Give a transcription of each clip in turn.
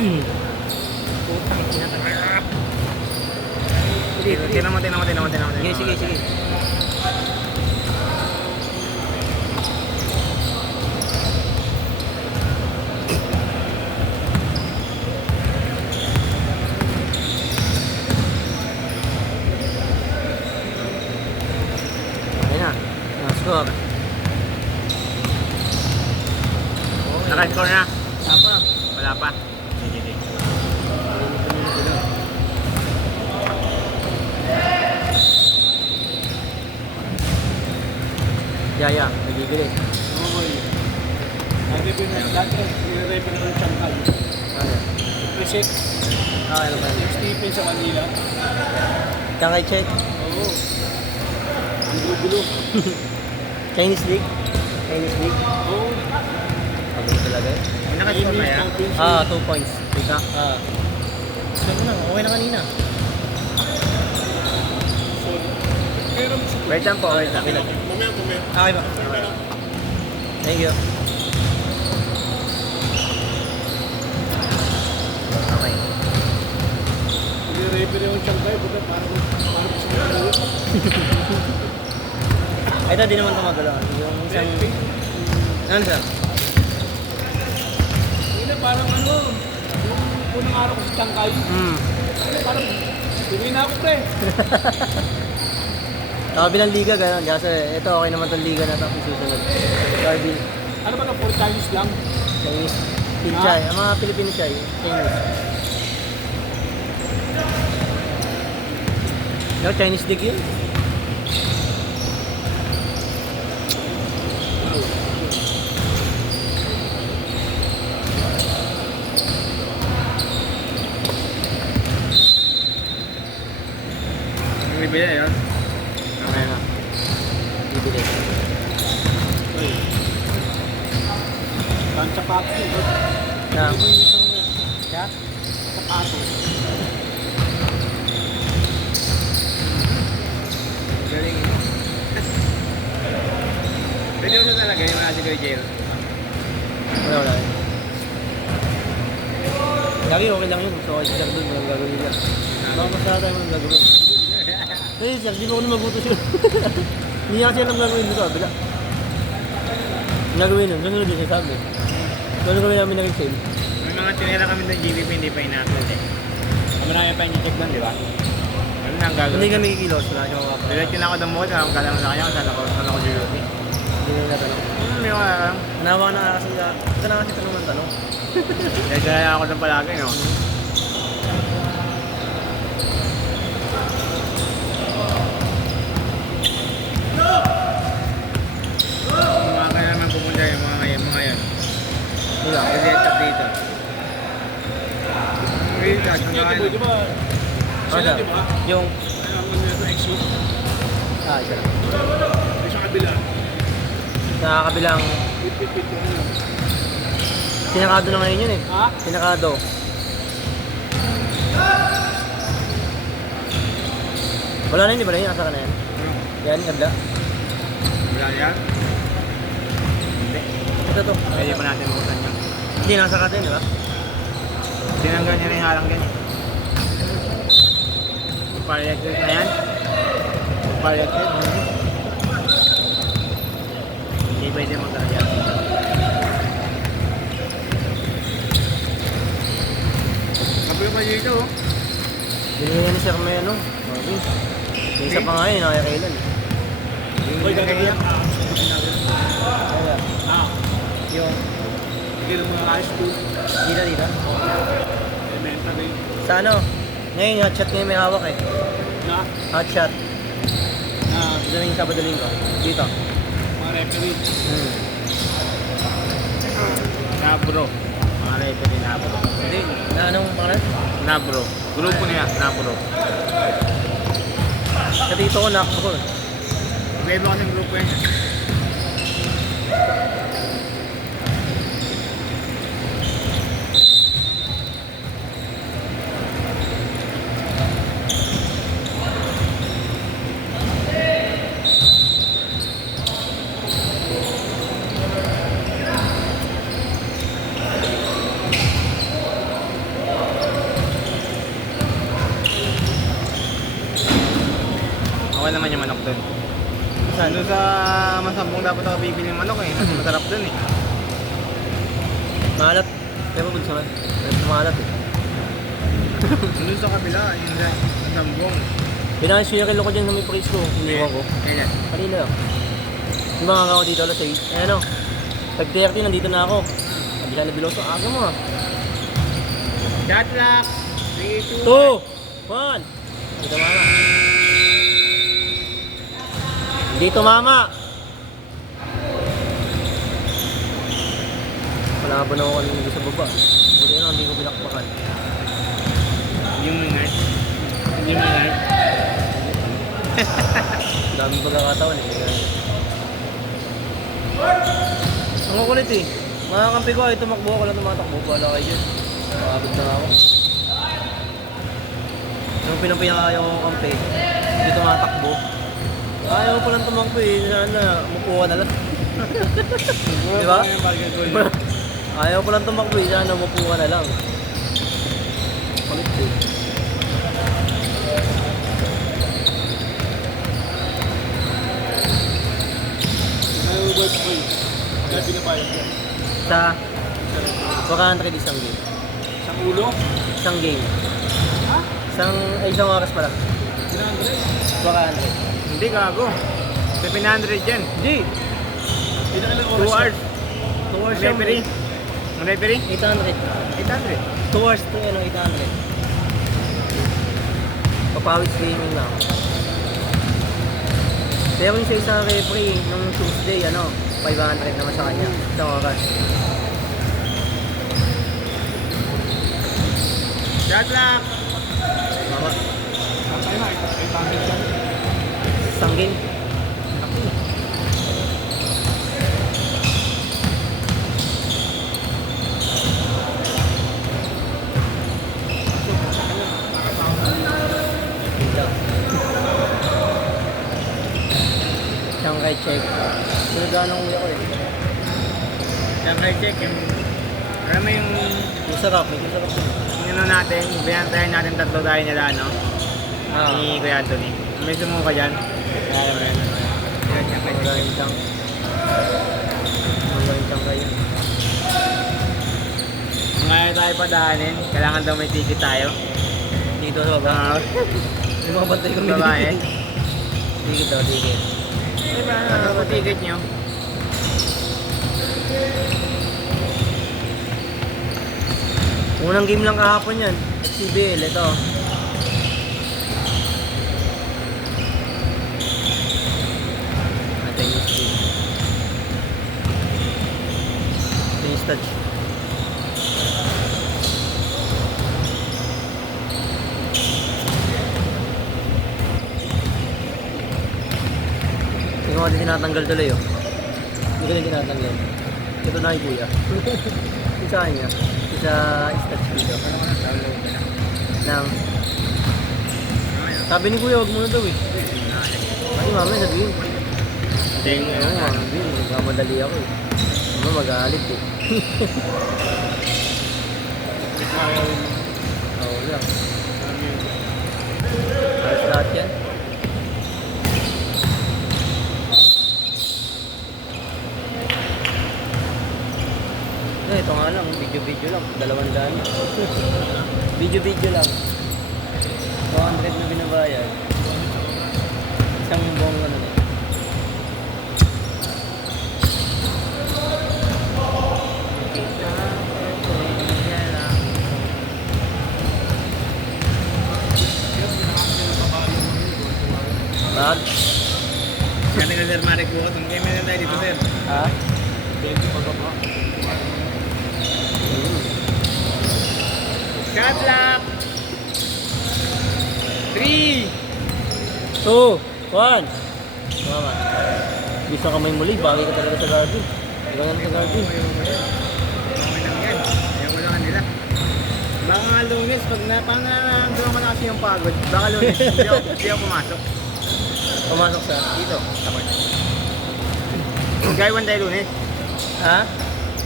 Tingnan mo. Sige. Ayan na. Score. Naka-score na. Tapa. Wala pa. Sige. Yaya, nagigilit. Okay. Lagi po yung dati, nire-repa na ng Shanghai. Ano? Reset. Ano ba? Stephen sa Manila. Shanghai check. Oo. Ang gugulo. Chinese League. Oo. Pagod talaga eh. Naka-score na yan. 2 points. Ika. Sabi na, okay na kanina. Pero Wait lang po. mamaya. Okay ba? Thank you. Okay. Nire-repa na yung Shanghai. Parang sinagawa. Ito di naman tumagalaw. Yung isang... Ano siya? Hindi parang yung unang araw ko sa Shanghai. Parang, tuloy na ako pre. Kabilang liga, gano'n. Kasi ito okay naman itong liga na ito. Susunod. Darby. Ano ba na, 4 Chinese lang? Chinese. Pinchay. Ang mga Pilipino chay. Chinese. No, Chinese League yun. Bibili na yun. Okay na. Bibili. Ang sapatos yun. Na. Ito mo yung isang Kaya? sapatos. Galing. Pwede mo siya talaga yung mga siguro jail. Wala. Lagi okay lang yun. So, kasi Jack doon, walang gagawin niya. Baka masaya tayo walang gagawin. Hey, Jack, di ba ako na magutos yun? Hindi niya kasi alam gagawin dito, bila. Gagawin nun, sunod din siya sabi. Ano gawin namin nag-sale? May mga tinira kami ng GBP, hindi pa ina-upload eh. Marami pa yung check doon, di ba? Ano na ang gagawin? Hindi kami kikilos, wala siya makapag. Diretso na ako ng mall, alam ka lang sa kanya kung saan ako GBP. Hindi nila tanong. Hindi ko alam. Nawa na kasi na, ito na kasi tanong ng tanong. Diretso na ako ng palagi, no? Yung mga kaya naman pupunta yung mga yan. Hindi lang. Kasi check dito. Wait, Yung Tiboy, di ba? Ano Sila, di ba? yung, Ang mga exit. isa. May sa kabila. Sa kabilang, Pit-pit-pit ko na. sinakado na ngayon yun eh. Ha? Sinakado. Wala na yun, di ba na yun? Nasa ka na yan? Yan, ganda. Wala yan? Hindi. Ito to. Pwede pa natin bukutan yun. Hindi, nasa ka din, di ba? Tinanggal niya rin yung halang din. Pariated na yan. Pariated. Hindi pwede magkakaya. Kapoy pa dito oh. Binigyan ni Sir may ano. Marvin. Yung isa pa nga yun, nakakailan eh. Uy, gagawin. Kaya, yung, Tigil mo na ice food. dito. Elementary. Sa ano? Ngayon, hot shot ngayon may hawak eh. Na, Hot shot. na, Ito na yung Sabado Linggo. Dito. mga referee. Nabro. Mga referee Nabro. Hindi, na anong pangalan? Nabro. Grupo niya, Nabro. Sa dito ko, nakpo ko eh. Iba kasing grupo yan. okay naman yung manok doon. Saan? Doon sa Masambong dapat ako bibili ng manok eh. Mas masarap doon eh. Maalat. Kaya ba sa maalat eh. Doon sa kabila, yung sa Masambong. Pinaka-share ko dyan sa may price ko. Iniwan ko. Kailan? Kanina. Yung mga ako dito alas 8. Eh ano? Pag 30 nandito na ako. Kabila na biloso. Aga mo ah. Shot lock! 3, 2, 2! 1! Dito mama. Dito mama. Palaban ako kanina sa baba. Buti na hindi ko binakbakan. Yung mingat. Yung mingat. Daming pagkakataon eh. Ang kukulit eh. Mga kampi ko ay tumakbo ako lang tumatakbo. Wala kayo dyan. Makabot na ako. Yung pinapayakayaw ko kampi, hindi tumatakbo. Ayaw ko palang tumakbo eh. Sana mupuha na lang. Di ba? Ayaw ko lang tumakbo eh. Sana mupuha na lang. Kulit eh. Nag-work ko eh. Kaya pinapayag ko. Sa 400 isang game. Sa ulo? Isang game. Ha? Isang oras pala. 100? 400. Hindi gago. 700 yan. Hindi. Pinakalang 2 oras hours. 2 hours Ang referee. Ang referee? 800. 800. 2 hours to 800. Papawit swimming lang. Pero yung sa isang referee nung Tuesday, 500 naman sa kanya. Isang oras. Shot lock! Mama, Ay na, ay pangit yan. isang game. Shanghai check. Sunod ng uya ko eh. Siyempre check yung... Alam mo yung... Masarap, may masarap yun. Yung natin, binantayan natin tatlo tayo nila, no? Ah, Ni Kuya Anthony. May sumuka dyan. Kaya mo yan. Yan, Shanghai check. magaling siyang. Magaling siyang kayo. Kung kaya tayo padaanin, kailangan daw may ticket tayo. Dito sa baba. Yung mga bantay ko may Babae. Ticket daw, ticket. Diba, ano po ticket nyo? Unang game lang kahapon yan. CBL, ito. Tennis game. Tennis touch. Hindi ko din tinatanggal tuloy oh. Hindi ko din tinatanggal. Ito na yung kuya. Yung sa kanya. Yung sa touch dito. Ano ka na, download ka na. Nang sabi ni kuya, wag muna daw eh. Kasi mamaya sabihin. Ding, Oo, sabihin. Nagmamadali ako eh. Mama mag-aalit eh. Ayaw yun. Oo lang. Ayos lahat yan. Ito nga lang, video lang, 200. Video lang. 200 na binabayad. Isang buong ano na. Bag? Kaya nga Sir Marek bukas, ang game na tayo dito, Sir. Ha? 20 pagkapa. Shot lock! 3! 2, 1. Mama. Bisa kamay muli, bagay ka talaga sa garden. Ikaw na sa garden. Okay lang yan. Ayaw ko lang nila. Baka nga Lunes, pag naramdaman ko na kasi yung pagod, baka Lunes, hindi ako pumasok. Pumasok sa... Dito, takot. Gaiwan tayo Lunes. Ha?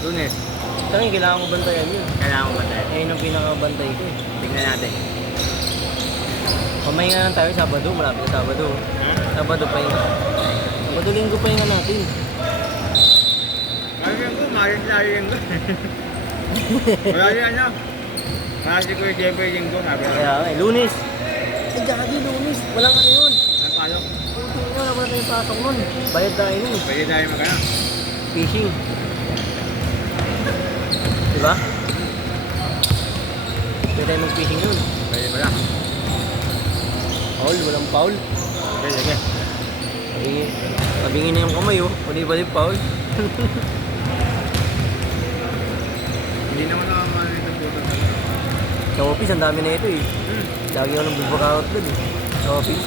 Lunes. Tangin, kailangan ko bantayan yun. Kailangan ko ba tayo? Eh, yun ang pinakabantay ko eh. Tingnan natin. Pamahinga lang tayo Sabado, malapit na Sabado. Ha? Sabado pahinga. Sabado linggo pahinga natin. Ayun ko, marit na ayun ko. Wala yan ano. Kasi ko yung Jeffrey Linggo, sabi ko. Kaya lunes. Eh, gagi lunes. Walang ano yun. Ang palok. Puto nga, wala tayong pasok nun. Bayad tayo nun. Pwede tayo magkano. Fishing. Diba? Pwede tayo mag-fishing nun. Pwede pala. Paul, walang Paul. Sige, sige. Tabingin na yung kamay oh. Pwede ba yung Paul? Hindi naman nakamali ito puto talaga. Sa office, ang dami na ito eh. Lagi ko nang bubakaot doon eh. Sa office.